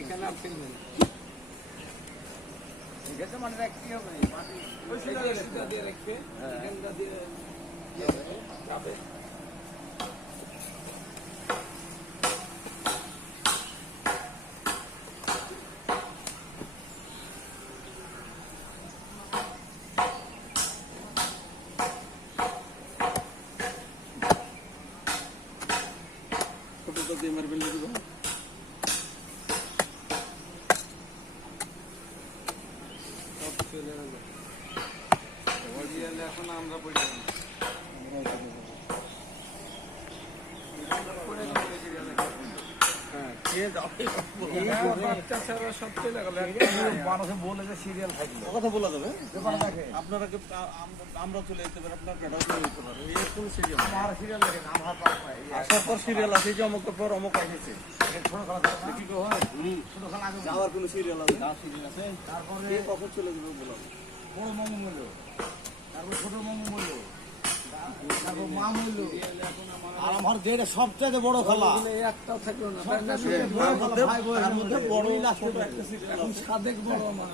এখানে আর ফেলবে না। এটা তো মানে রাখতে হবে মাটি ওই সিধা দিয়ে রাখবে এখানটা দিয়ে যাবে। ছোট দিয়ে মারবেন দিব এখন আমরা পড়ে মানুষে বলে যে সিরিয়াল থাকবে কথা বলা যাবে আপনারা আমরা চলে যেতে পারি আপনার বেটাও চলে যেতে পারে এর কোন সিরিয়াল আমার সিরিয়াল দেখেন আমার আসার পর সিরিয়াল আছে যে অমুক পর অমুক আসছে ছোট খেলা কি হয় ছোট খেলা আগে যাওয়ার কোন সিরিয়াল আছে না সিরিয়াল আছে তারপরে কখন চলে যাবে বলো বড় মামু মূল্য তারপর ছোট মামু মূল্য তারপর মা মূল্য আর আমার যেটা সবচেয়ে বড় খেলা একটাও থাকলো না তার মধ্যে বড়ই লাস্ট একটা সিরিয়াল সাদেক বড় আমার